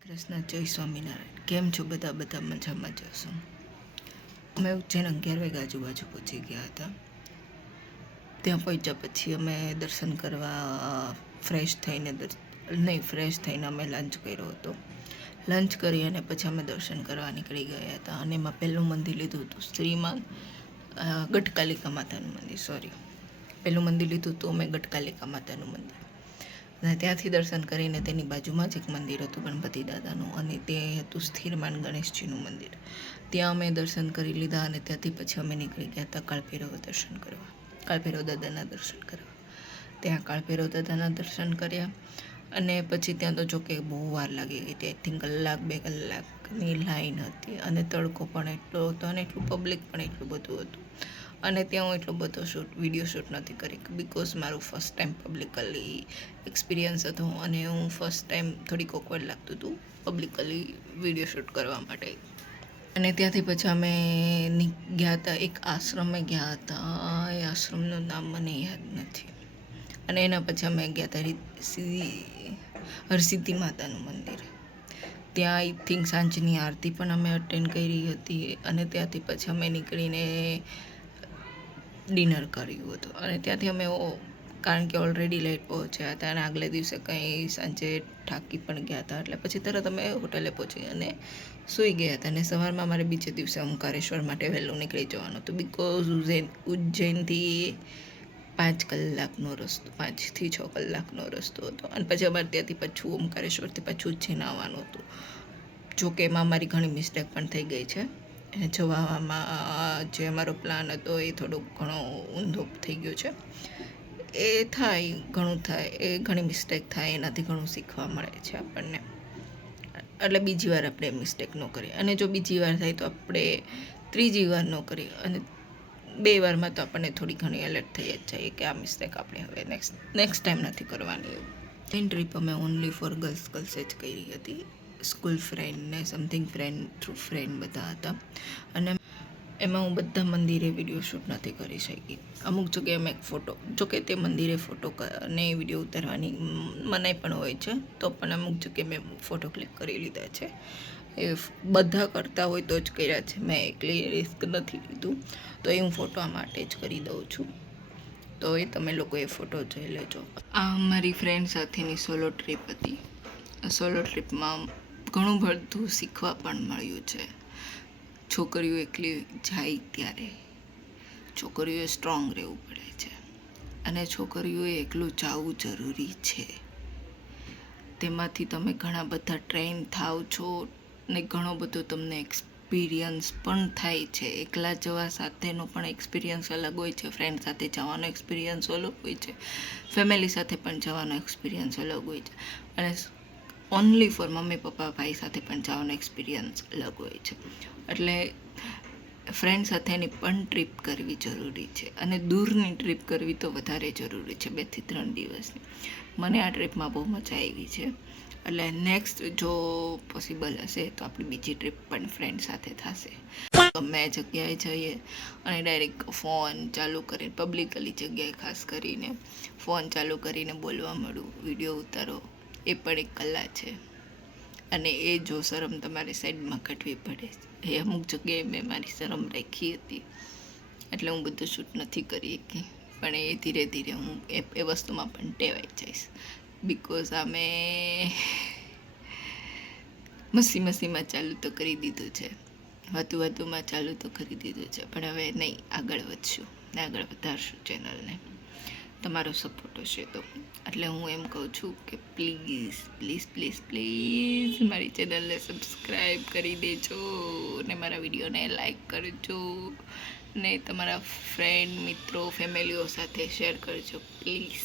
કૃષ્ણ, જય સ્વામિનારાયણ. કેમ છો બધા? બધા મજામાં જશો. અમે ઉજ્જૈન 11 વાગ્યા આજુબાજુ પહોંચી ગયા હતા. ત્યાં પહોંચ્યા પછી અમે દર્શન કરવા ફ્રેશ થઈને અમે લંચ કર્યો હતો. લંચ કરી અને પછી અમે દર્શન કરવા નીકળી ગયા હતા. અને એમાં પહેલું મંદિર લીધું હતું શ્રીમાન ગટકાલિકા માતાનું મંદિર. પહેલું મંદિર લીધું હતું અમે ગટકાલિકા માતાનું મંદિર. અને ત્યાંથી દર્શન કરીને તેની બાજુમાં જ એક મંદિર હતું ગણપતિ દાદાનું, અને તે હતું સ્થિરમાન ગણેશજીનું મંદિર. ત્યાં અમે દર્શન કરી લીધા અને ત્યાંથી પછી અમે નીકળી ગયા હતા કાળભૈરવ દાદાના દર્શન કરવા. ત્યાં કાળભૈરવ દાદાના દર્શન કર્યા અને પછી ત્યાં તો જોકે બહુ વાર લાગી ગઈ હતી. આઈ થિંક 1-2 કલાકની લાઈન હતી અને તડકો પણ એટલો હતો અને એટલું પબ્લિક પણ એટલું બધું હતું. અને ત્યાં હું એટલો બધો વિડીયો શૂટ નથી કરી, બિકોઝ મારું ફર્સ્ટ ટાઈમ પબ્લિકલી એક્સપિરિયન્સ હતો અને હું ફર્સ્ટ ટાઈમ થોડીક ઓકવર્ડ લાગતું હતું પબ્લિકલી વિડીયો શૂટ કરવા માટે. અને ત્યાંથી પછી અમે ગયા હતા, એક આશ્રમે ગયા હતા. એ આશ્રમનું નામ મને યાદ નથી. અને એના પછી અમે ગયા હતા હરસિદ્ધિ માતાનું મંદિર. ત્યાં આઈ થિંક સાંજની આરતી પણ અમે અટેન્ડ કરી હતી. અને ત્યાંથી પછી અમે નીકળીને ડિનર કર્યું હતું. અને ત્યાંથી અમે કારણ કે ઓલરેડી લેટ પહોંચ્યા હતા અને આગલે દિવસે કંઈ સાંજે થાકી પણ ગયા હતા, એટલે પછી તરત અમે હોટલે પહોંચી અને સૂઈ ગયા હતા. અને સવારમાં મારે બીજે દિવસે ઓમકારેશ્વર માટે વહેલું નીકળી જવાનું હતું, બિકોઝ ઉજ્જૈનથી 5થી 6 કલાકનો રસ્તો હતો. અને પછી અમારે ત્યાંથી પાછું ઓમકારેશ્વરથી પાછું ઉજ્જૈન આવવાનું હતું. જોકે એમાં મારી ઘણી મિસ્ટેક પણ થઈ ગઈ છે. જવામાં જે અમારો પ્લાન હતો એ થોડો ઘણો ઊંધો થઈ ગયો છે. એ ઘણી મિસ્ટેક થાય, એનાથી ઘણું શીખવા મળે છે આપણને. એટલે બીજી વાર આપણે મિસ્ટેક ન કરીએ, અને જો બીજી વાર થાય તો આપણે ત્રીજી વાર ન કરીએ, અને 2 વારમાં તો આપણને થોડી ઘણી એલર્ટ થઈ જ જાય કે આ મિસ્ટેક આપણે હવે નેક્સ્ટ ટાઈમ નથી કરવાની. ટ્રેન ટ્રીપ અમે ઓનલી ફોર ગર્લ્સ જ કરી હતી. સ્કૂલ ફ્રેન્ડ ને સમથિંગ ફ્રેન્ડ બધા હતા. અને એમાં હું બધા મંદિરે વિડીયો શૂટ નથી કરી શકી. અમુક જગ્યાએ મેં જોકે તે મંદિરે ફોટો અને વિડીયો ઉતારવાની મનાઈ પણ હોય છે, તો પણ અમુક જગ્યાએ મેં ફોટો ક્લિક કરી લીધા છે. એ બધા કરતા હોય તો જ કર્યા છે, મેં એકલી રિસ્ક નથી લીધું. તો એ હું ફોટો માટે જ કરી દઉં છું. તો એ તમે લોકો એ ફોટો જોઈ લેજો. આ મારી ફ્રેન્ડ સાથેની સોલો ટ્રીપ હતી. સોલો ટ્રીપમાં ઘણું બધું શીખવા પણ મળ્યું છે. છોકરીઓ એકલી જાય ત્યારે છોકરીઓએ સ્ટ્રોંગ રહેવું પડે છે, અને છોકરીઓએ એકલું જવું જરૂરી છે. તેમાંથી તમે ઘણા બધા ટ્રેન થાવ છો ને ઘણો બધો તમને એક્સપિરિયન્સ પણ થાય છે. એકલા જવા સાથેનો પણ એક્સપિરિયન્સ અલગ હોય છે, ફ્રેન્ડ સાથે જવાનો એક્સપિરિયન્સ અલગ હોય છે, ફેમિલી સાથે પણ જવાનો એક્સપિરિયન્સ અલગ હોય છે, અને ઓનલી ફોર મમ્મી પપ્પા ભાઈ સાથે પણ જવાનો એક્સપિરિયન્સ અલગ હોય છે. એટલે ફ્રેન્ડ સાથેની પણ ટ્રીપ કરવી જરૂરી છે, અને દૂરની ટ્રીપ કરવી તો વધારે જરૂરી છે, 2 થી 3 દિવસની. મને આ ટ્રીપમાં બહુ મજા આવી છે. એટલે નેક્સ્ટ જો પોસિબલ હશે તો આપણી બીજી ટ્રીપ પણ ફ્રેન્ડ સાથે થશે. ગમે જગ્યાએ જઈએ અને ડાયરેક્ટ ફોન ચાલુ કરીને, પબ્લિકલી જગ્યાએ ખાસ કરીને ફોન ચાલુ કરીને બોલવા મળું, વિડીયો ઉતારો, એ પણ એક કલા છે. અને એ જો શરમ તમારે સાઈડમાં કાઢવી પડે. એ અમુક જગ્યાએ મેં મારી શરમ રાખી હતી, એટલે હું બધું શૂટ નથી કરી શકી. પણ એ ધીરે ધીરે હું એ વસ્તુમાં પણ ટેવાઈ જઈશ, બિકોઝ અમે મસ્તીમાં ચાલુ તો કરી દીધું છે, વાતુમાં ચાલુ તો કરી દીધું છે, પણ હવે નહીં, આગળ વધશું ને આગળ વધારશું ચેનલને. તમારો સપોર્ટ હશે તો. એટલે હું એમ કહું છું કે પ્લીઝ મારી ચેનલને સબસ્ક્રાઈબ કરી દેજો, ને મારા વિડીયોને લાઈક કરજો, ને તમારા ફ્રેન્ડ, મિત્રો, ફેમિલીઓ સાથે શેર કરજો પ્લીઝ.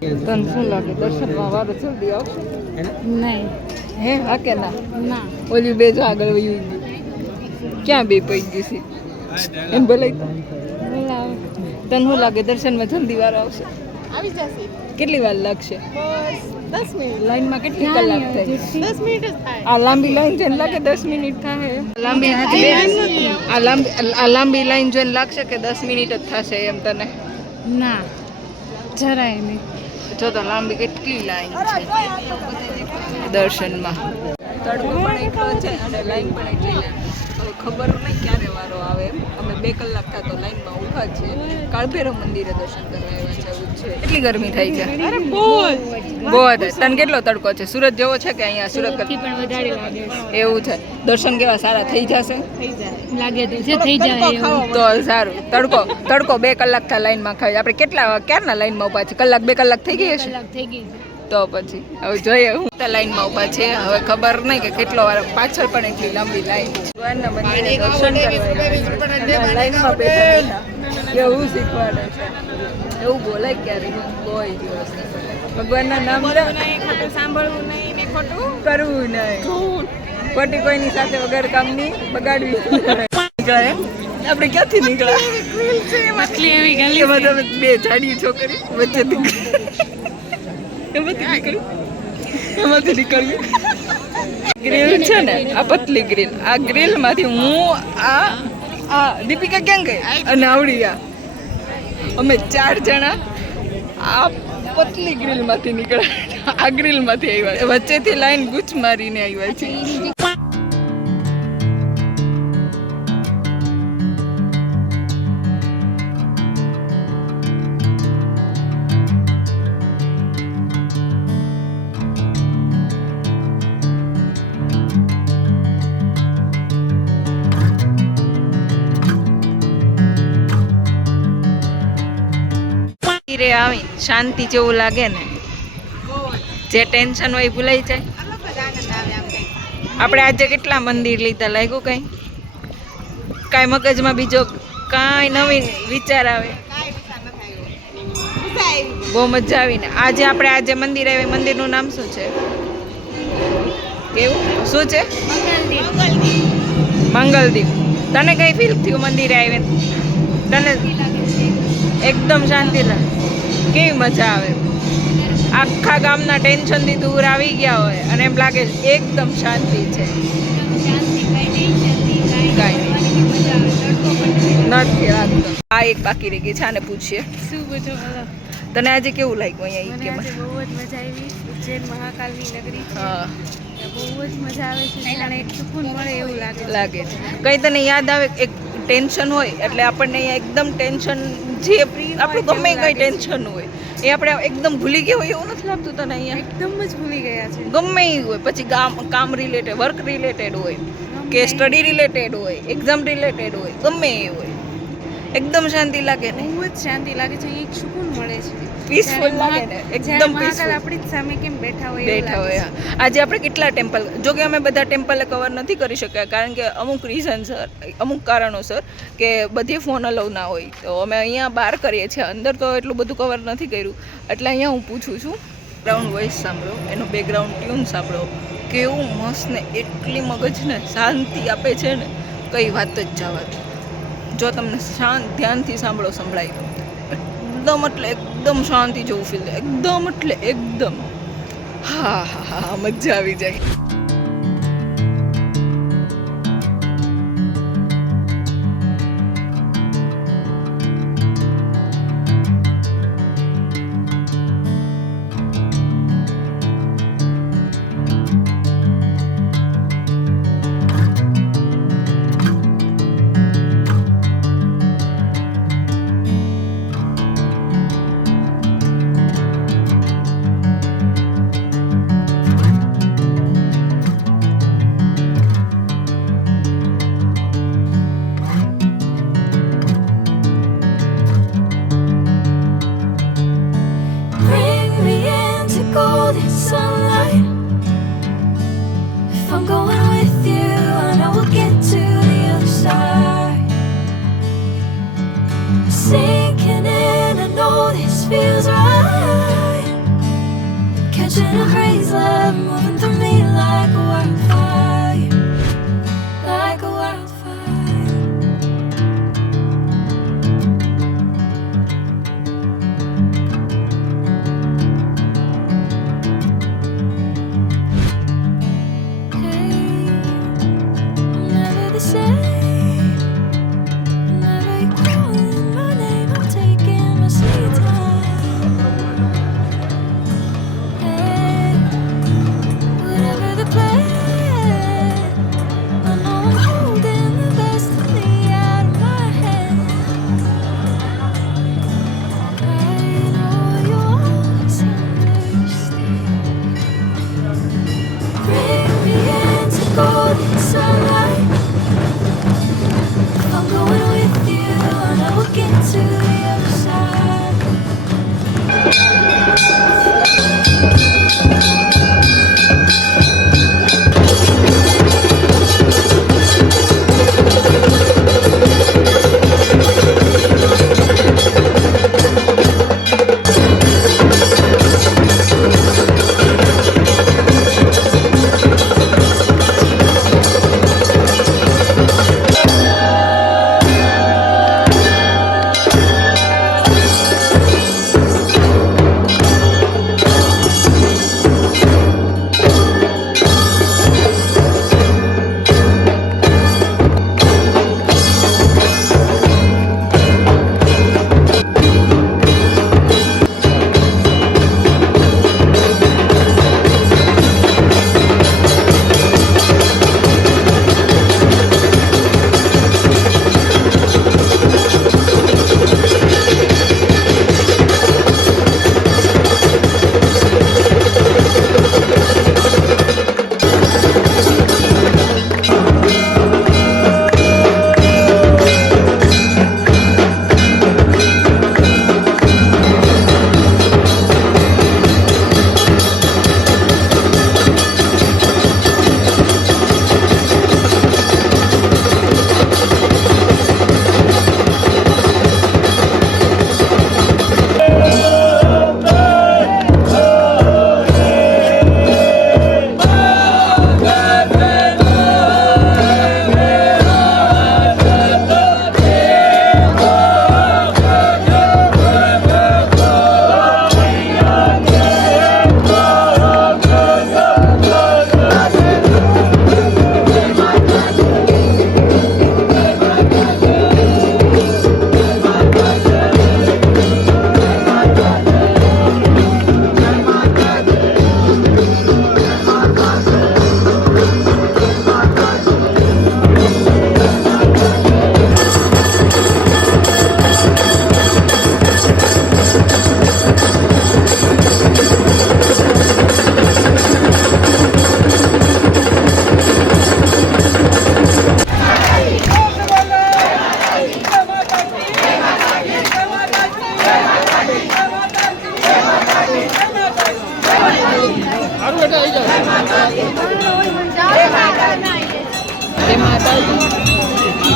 તને શું લાગે દર્શનમાં વારો જલ્દી આવશે? નહીં. હે હા કે ના? ના. ઓલી બે જો આગળ વહી ગઈ. ક્યાં બે પડી ગઈ છે એમ બોલાય તો. બોલાવે. તને શું લાગે દર્શનમાં જલ્દી વારો આવશે? આવી જશે. કેટલી વાર લાગશે? બસ 10 મિનિટ. લાઈનમાં કેટલી કલાક થાય? 10 મિનિટ જ થાય. આ લાંબી લાઈન જોઈને લાગે 10 મિનિટ થાય. આ લાંબી લાઈન જોઈને લાગશે કે 10 મિનિટ જ થશે એમ તને? ના, જરાય નહીં. જો તો લાંબી કેટલી લાઈન છે દર્શનમાં. તડકો પણ એટલો છે અને લાઈન પણ એટલી લાંબી. હવે ખબર નહીં ક્યારે વારો આવે એમ. અમે 2 કલાક થતો લાઈનમાં ઊભા છીએ. કાળભૈરવ મંદિરે દર્શન કરવા આવ્યા છે. એવું છે. કેટલી ગરમી થાય છે? અરે બહુ તને કેટલો તડકો છે? સુરત જેવો છે કે અહીંયા સુરત થી પણ વધારે લાગે છે. એવું છે? દર્શન કેવા સારા થઈ જશે? થઈ જાય. લાગે તો છે થઈ જાય એવું. તો સારું. તડકો 2 કલાક થા લાઈનમાં ખાવી. આપણે ક્યારના લાઈનમાં ઊભા છે? કલાક 2 કલાક થઈ ગઈ હશે? કલાક થઈ ગઈ છે. તો પછી હવે જોઈએ. હું તો લાઈનમાં ઊભા છે. હવે ખબર નહીં કે કેટલો વાર. પાછળ પણ એટલી લાંબી લાઈન. ભગવાનના મંદિરે દર્શન કરવા લાઈનમાં બેઠા એવું શીખવાડે છે. એવું બોલાય ક્યારે કોઈ દિવસ ભગવાનના નામ સાંભળવું નહીં ને ખોટું કરવું નહીં. ખોટી કોઈની સાથે વગર કામની બગાડવી નીકળે એમ. આપણે ક્યાંથી નીકળ્યા? આટલી એવી ગલી એમાં તમે 2 જાડી છોકરી વચ્ચેથી એમાંથી નીકળ્યું. ગ્રીલ છે ને આ પતલી ગ્રીલ. આ ગ્રીલ માંથી હું આ દીપિકા ક્યાં ગઈ અને આવડી અમે 4 જણા આ પતલી ગ્રીલ માંથી નીકળ્યા. આ ગ્રીલ માંથી આવ્યા. વચ્ચેથી લાઈન ગુચ મારીને આવ્યા છે. આવી શાંતિ જેવું લાગે ને. જે ટેન્શન હોય ભૂલાઈ જાય. આપણે આજે કેટલા મંદિર લીધા, લાગ્યું કાંઈ મગજમાં બીજો કાંઈ નવીન વિચાર આવે? બહુ મજા આવીને. આજે મંદિર આવે. મંદિરનું નામ શું છે? કેવું શું છે? મંગલદીપ. તને કઈ ફીલ થયું મંદિરે આવીને? તને એકદમ શાંતિ લાગે. કેવી મજા આવે. આખા ગામના ટેન્શનથી દૂર આવી ગયા હોય અને એમ લાગે એકદમ શાંતિ છે. નથી લાગતો. આ એક બાકી રહી ગઈ છે. આને પૂછીએ શું પૂછો? તને આજે કેવું લાગ્યું અહીંયા? મને આજે બહુ જ મજા આવી. ઉજ્જૈન મહાકાલની નગરી છે. હા, બહુ જ મજા આવે છે. જાણે એક સુકૂન મળે એવું લાગે છે. કઈ તને યાદ આવે? એક ટેન્શન હોય એટલે આપણને અહીંયા એકદમ ટેન્શન, જે આપણું ગમે કઈ ટેન્શન હોય એ આપણે એકદમ ભૂલી ગયા હોય એવું નથી લાગતું તને? અહીંયા એકદમ જ ભૂલી ગયા છે. ગમે એ હોય, પછી કામ રિલેટેડ, વર્ક રિલેટેડ હોય કે સ્ટડી રિલેટેડ હોય, એક્ઝામ રિલેટેડ હોય, ગમે એ હોય, એકદમ શાંતિ લાગે ને. બહુ જ શાંતિ લાગે છે. એક સુકૂન મળે છે. પીસફુલ લાગે ને. એકદમ મહાકાલ આપણી જ સામે કેમ બેઠા હોય. આજે આપણે કેટલા ટેમ્પલ, જો કે અમે બધા ટેમ્પલે કવર નથી કરી શક્યા કારણ કે અમુક રીઝન્સર, અમુક કારણોસર કે બધી ફોન અલાઉ ના હોય, તો અમે અહીંયા બહાર કરીએ છીએ. અંદર તો એટલું બધું કવર નથી કર્યું. એટલે અહીંયા હું પૂછું છું. બેકગ્રાઉન્ડ વોઇસ સાંભળો, એનો બેકગ્રાઉન્ડ ટ્યુન સાંભળો, કેવું મસ્ત ને એટલી મગજને શાંતિ આપે છે ને કઈ વાત જ જવા દો. જો તમને શાંત ધ્યાનથી સાંભળો સંભળાય એકદમ શાંતિ જેવું ફીલ થાય. એકદમ હા મજા આવી જાય. Sinking in, I know this feels right. watching a praise love moving through me like a wildfire, like a wildfire. Hey, I'm never the same. Whenever you're calling my name, I'm taking my sweet time. Hey, whatever the plan, I know I'm holding the best of me out of my hand. I know you always understand. Bring me into golden sunlight. I'm going with you, and I will get to the other side.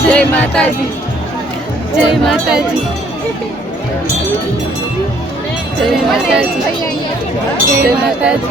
જય માતાજી, જય માતાજી, જય માતાજી, જય માતાજી.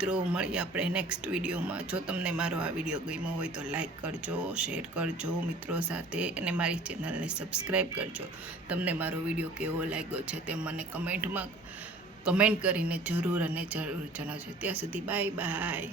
મિત્રો મળીએ આપણે નેક્સ્ટ વિડીયોમાં. જો તમને મારો આ વિડીયો ગમ્યો હોય તો લાઈક કરજો, શેર કરજો મિત્રો સાથે, અને મારી ચેનલને સબસ્ક્રાઈબ કરજો. તમને મારો વિડીયો કેવો લાગ્યો છે તે મને કમેન્ટ કરીને જરૂર જણાવજો. ત્યાં સુધી બાય બાય.